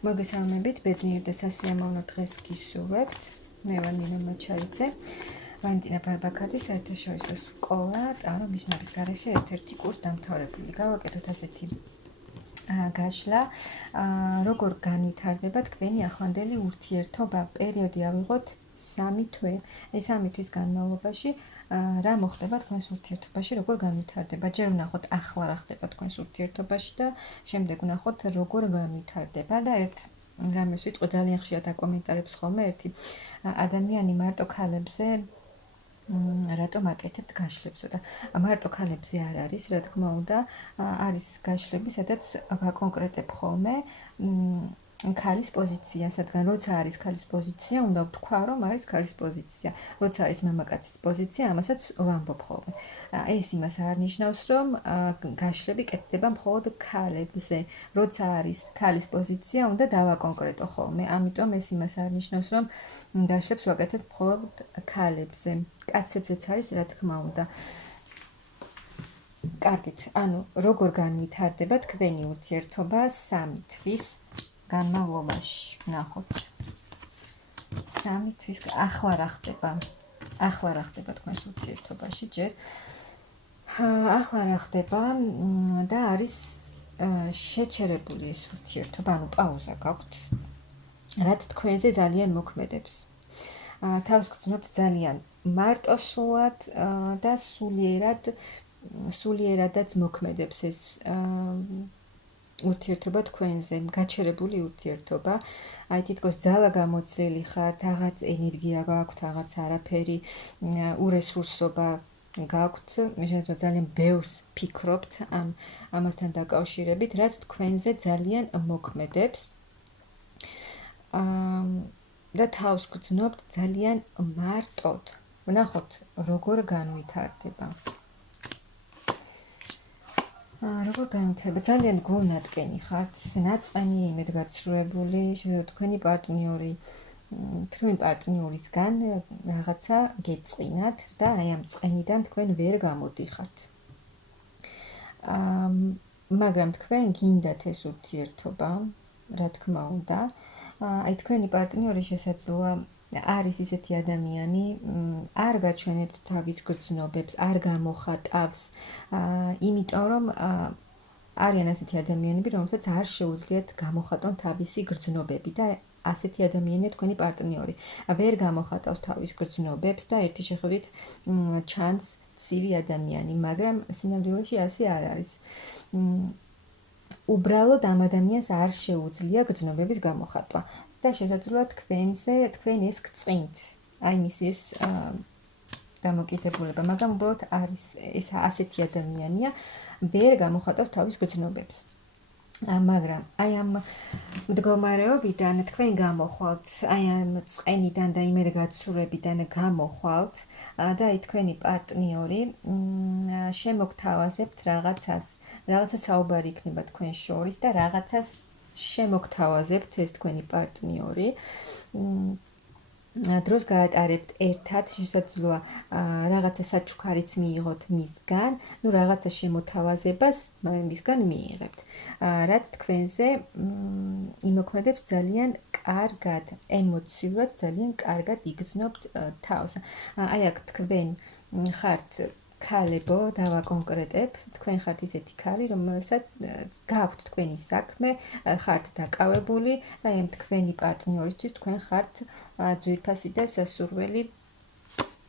მოგესალმებით, ბედნიერ და სასიამოვნო დღეს გისურვებთ. მე ვარ ნინო მოჩაიძე. ვალენტინა ბარბაქაძე, საერთაშორისო სკოლა, ტარო ნიშნების გარეშე ერთ-ერთი კურს დამთავრებული. გავაკეთოთ ასეთი გაშლა, როგორ განვითარდება თქვენი ახლანდელი ურთიერთობა. პერიოდი ავიღოთ 3 თვე. ეს 3 თვის განმავლობაში რა მოხდება თქვენს ურთიერთობაში, როგორ განვითარდება. ჯერ ვნახოთ ახლა რა ხდება თქვენს ურთიერთობაში და შემდეგ ვნახოთ როგორ განვითარდება და ერთ რამეს ვიტყვი ძალიან ხშირად აკომენტარებს ხოლმე ერთი ადამიანი მარტო ქალებზე რატომ აკეთებთ გაშლებსო და მარტო ქალებზე არ არის, რა თქმა უნდა, არის გაშლები, სადაც ვაკონკრეტებ ხოლმე ქალის პოზიცია, სადგან როცა არის ქალის პოზიცია, უნდა ვთქვა, რომ არის ქალის პოზიცია. როცა არის მამაკაცის პოზიცია, ამასაც ვამბობ ხოლმე. ეს იმას არ ნიშნავს, რომ გაშლები კეთდება მხოლოდ ქალებზე. როცა არის ქალის პოზიცია, უნდა დავაკონკრეტო ხოლმე. ამიტომ ეს იმას არ ნიშნავს, რომ გაშლებს ვაკეთებ მხოლოდ ქალებზე. კაცებზეც არის, რა თქმა უნდა. კარგით, ანუ როგორ განვითარდება თქვენი ურთიერთობა 3 თვის განმავლობაში. ნახოთ. 3 თვის ახლა რა ხდება? ახლა რა ხდება თქვენს ურთიერთობაში ჯერ? ახლა რა ხდება და არის შეჩერებული ეს ურთიერთობა, ანუ პაუზა გაქვთ. რაც თქვენზე ძალიან მოქმედებს. თავს გრძნობთ ძალიან მარტოსულად და სულიერადაც მოქმედებს ეს ურთიერთობა თქვენზე, გაჩერებული ურთიერთობა. აი თითქოს ძალა გამოცილი ხართ, რაღაც ენერგია გაქვთ, რაღაც არაფერი, ურესურსობა გაქვთ, შეიძლება ძალიან ბევრს ფიქრობთ ამასთან დაკავშირებით, რაც თქვენზე ძალიან მოქმედებს. და თავს გრძნობთ ძალიან მარტოდ. ვნახოთ, როგორ განვითარდება. როგორ განვითარდება? ძალიან გულნატკენი ხართ, ნაწყენი, იმედგაცრუებული, შეიძლება თქვენი პარტნიორისგან რაღაცა გეწყინათ და აი ამ წყენიდან თქვენ ვერ გამოდიხართ. მაგრამ თქვენ გინდათ ეს ურთიერთობა, რა თქმა უნდა. აი თქვენი პარტნიორი შესაძლოა არის ისეთი ადამიანი, არ გაჩვენებთ თავის გრძნობებს, არ გამოხატავს, იმიტომ რომ არიან ასეთი ადამიანები, რომელსაც არ შეუძლიათ გამოხატონ თავისი გრძნობები და ასეთი ადამიანია თქვენი პარტნიორი. ვერ გამოხატავს თავის გრძნობებს და ერთი შეხედვით ჩანს ცივი ადამიანი, მაგრამ სინამდვილეში ასე არ არის. უბრალოდ ამ ადამიანს არ შეუძლია გრძნობების გამოხატვა და შესაძლოა თქვენ ეს გწყინთ. აი მისი ეს დამოკიდებულება, მაგრამ უბრალოდ არის ეს ასეთი ადამიანია, ვერ გამოხატავს თავის გრძნობებს. მაგრამ აი ამ მდგომარეობიდან თქვენ გამოხვალთ, აი ამ წყენიდან და იმედგაცრუებიდან გამოხვალთ და აი თქვენი პარტნიორი შემოგთავაზებთ რაღაცა საუბარი იქნება თქვენ შორის და რაღაცას შემოგთავაზებთ ეს თქვენი პარტნიორი. დროს გაატარებთ ერთად, შესაძლოა რაღაცა საჩუქარიც მიიღოთ მისგან, რაღაცა შემოთავაზებას მისგან მიიღებთ. რაც თქვენზე იმოქმედებს ძალიან კარგად, ემოციურად ძალიან კარგად იგრძნობთ თავს. აი აქ თქვენ ხართ ქალებო, დავაკონკრეტებ, თქვენ ხართ ისეთი ქალი, რომელსაც გაქვთ თქვენი საქმე, ხართ დაკავებული და აი ამ თქვენი პარტნიორისთვის თქვენ ხართ ძვირფასი და სასურველი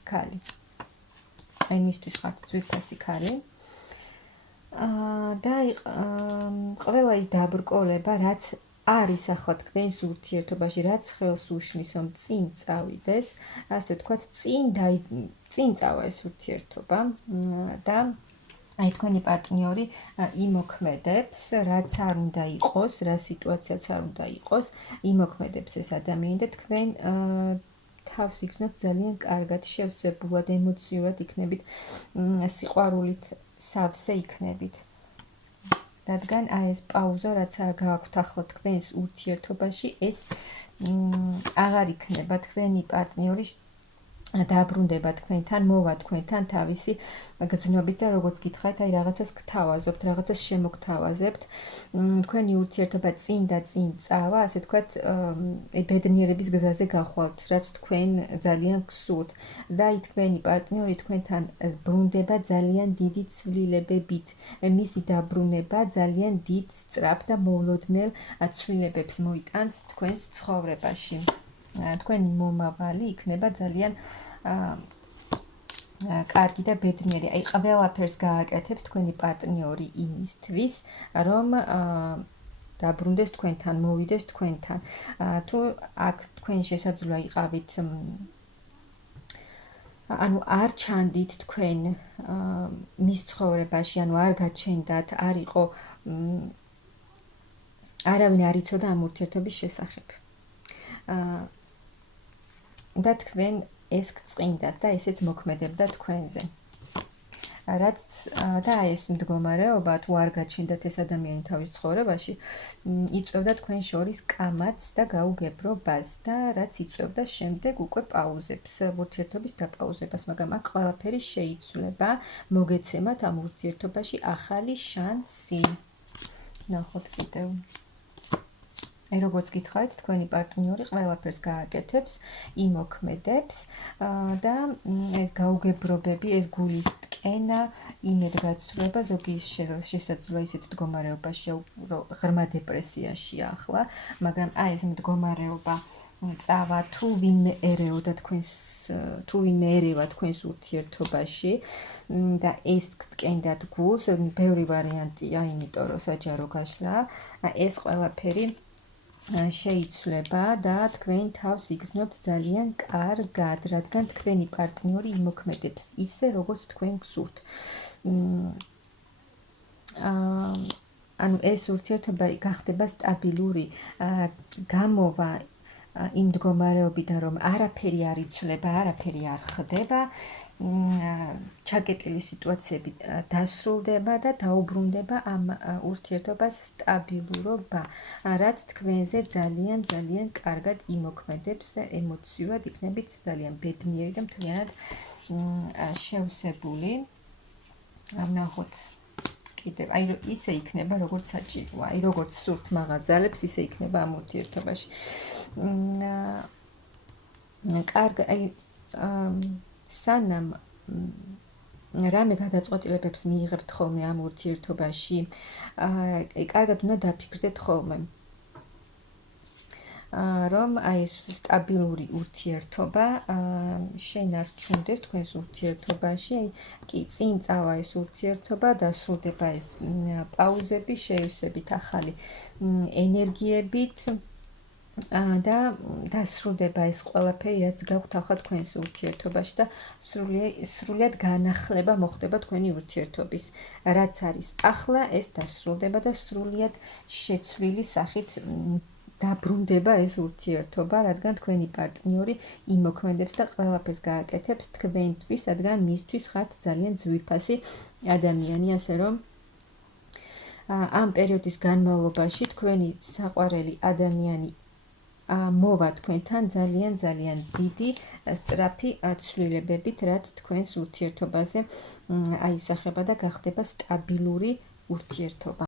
ქალი. აი მისთვის ხართ ძვირფასი ქალი. და ყველა ის დაბრკოლება, რაც არის ახლა თქვენს ურთიერთობაში, რაც ხელს უშლის, რომ წინ წავიდეს, ასე ვთქვათ, წინ წავა ეს ურთიერთობა და აი თქვენი პარტნიორი იმოქმედებს, რაც არ უნდა იყოს, რა სიტუაციაც არ უნდა იყოს, იმოქმედებს ეს ადამიანი და თქვენ თავს იგრძნობთ ძალიან კარგად, შევსებულად, ემოციურად იქნებით, სიყვარულით სავსე იქნებით. რადგან აი ეს პაუზა, რაც არ გააქვთ ახლა თქვენს ურთიერთობაში, ეს აღარ იქნება თქვენი პარტნიორი დაბრუნდება თქვენთან, მოვა თქვენთან თავისი გრძნობით და როგორც გითხარით, აი რაღაცას გთავაზობთ, რაღაცას შემოგთავაზებთ. თქვენი ურთიერთობა წინ და წინ წავა, ასე თქვათ, ბედნიერების გზაზე გახვალთ, რაც თქვენ ძალიან გსურთ. და აი თქვენი პარტნიორი თქვენთან ბრუნდება ძალიან დიდი ცვლილებებით. მისი დაბრუნება ძალიან დიდ, სწრაფ და მოულოდნელ ცვლილებებს მოიტანს თქვენს ცხოვრებაში. თქვენი მომავალი იქნება ძალიან კარგი და ბედნიერი. აი ყველაფერს გააკეთებთ თქვენი პარტნიორი იმისთვის, რომ დაბრუნდეს თქვენთან, მოვიდეს თქვენთან. თუ აქ თქვენ შესაძლოა იყავით ანუ არ ჩანდით თქვენ მის ცხოვრებაში, ანუ არ გაჩენდათ, არ იყო არავინ არ იცოდა ამ ურთიერთობის შესახებ. და თქვენ ეს გწყინდათ და ესეც მოქმედებდა თქვენზე. რაც და ეს მდგომარეობა თუ არ გაჩნდათ ეს ადამიანი თავის ცხოვრებაში, იწვევდა თქვენ შორის კამათს და გაუგებრობას და რაც იწვევდა შემდეგ უკვე პაუზებს, ურთიერთობის დაპაუზებას, მაგრამ აქ ყველაფერი შეიცვლება, მოგეცემათ ამ ურთიერთობაში ახალი შანსი. ნახოთ კიდევ. როგორც გითხარით, თქვენი პარტნიორი ყველაფერს გააკეთებს, იმოქმედებს და ეს გაუგებრობები, ეს გულის ტკენა, იმედგაცრუება, ზოგი შესაძლოა ისეთ მდგომარეობაში, ღრმა დეპრესიაში ახლა, მაგრამ აი ეს მდგომარეობა წავა თუ ვინმე ერეოდა თქვენს ურთიერთობაში და ეს გტკენდათ გულს, ბევრი ვარიანტია, იმიტომ რომ საჯარო გაშლა, ეს ყველაფერი შეიცვლება და თქვენ თავს იგრძნობთ ძალიან კარგად, რადგან თქვენი პარტნიორი იმოქმედებს ისე, როგორც თქვენ გსურთ. ანუ ეს ურთიერთობა გახდება სტაბილური, გამოვა იმ მდგომარეობიდან, რომ არაფერი არ იცვლება, არაფერი არ ხდება, ჩაკეტილი სიტუაციები დასრულდება და დაუბრუნდება ამ ურთიერთობას სტაბილურობა, რაც თქვენზე ძალიან ძალიან კარგად იმოქმედებს, ემოციურად იქნებით ძალიან ბედნიერი და მთლიანად შევსებული. ნახოთ კიდევ, აი ისე იქნება, როგორც საჭიროა, აი როგორც სურთ მაღაზალებს, ისე იქნება ამ ურთიერთობაში. კარგი, აი სანამ რამე გადაწყვეტილებებს მიიღებთ ხოლმე ამ ურთიერთობაში, კარგად უნდა დაფიქრდეთ ხოლმე, რომ აი ეს სტაბილური ურთიერთობა შენარჩუნდეს თქვენს ურთიერთობაში, აი კი წინ წავა ეს ურთიერთობა, დასრულდება ეს პაუზები, შეივსებით ახალი ენერგიებით და დასრულდება ეს ყველაფერი, რაც გაქვთ ახლა თქვენს ურთიერთობაში და სრულიად განახლება მოხდება თქვენი ურთიერთობის. რაც არის ახლა, ეს დასრულდება და სრულიად შეცვლილი სახით დაბრუნდება ეს ურთიერთობა, რადგან თქვენი პარტნიორი იმოქმედებს და ყველაფერს გააკეთებს თქვენთვის, რადგან მისთვის ხართ ძალიან ძვირფასი ადამიანი, ასე რომ ამ პერიოდის განმავლობაში თქვენი საყვარელი ადამიანი მოვა თქვენთან ძალიან ძალიან დიდი სწრაფი ცვლილებებით, რაც თქვენს ურთიერთობაზე აისახება და გახდება სტაბილური ურთიერთობა.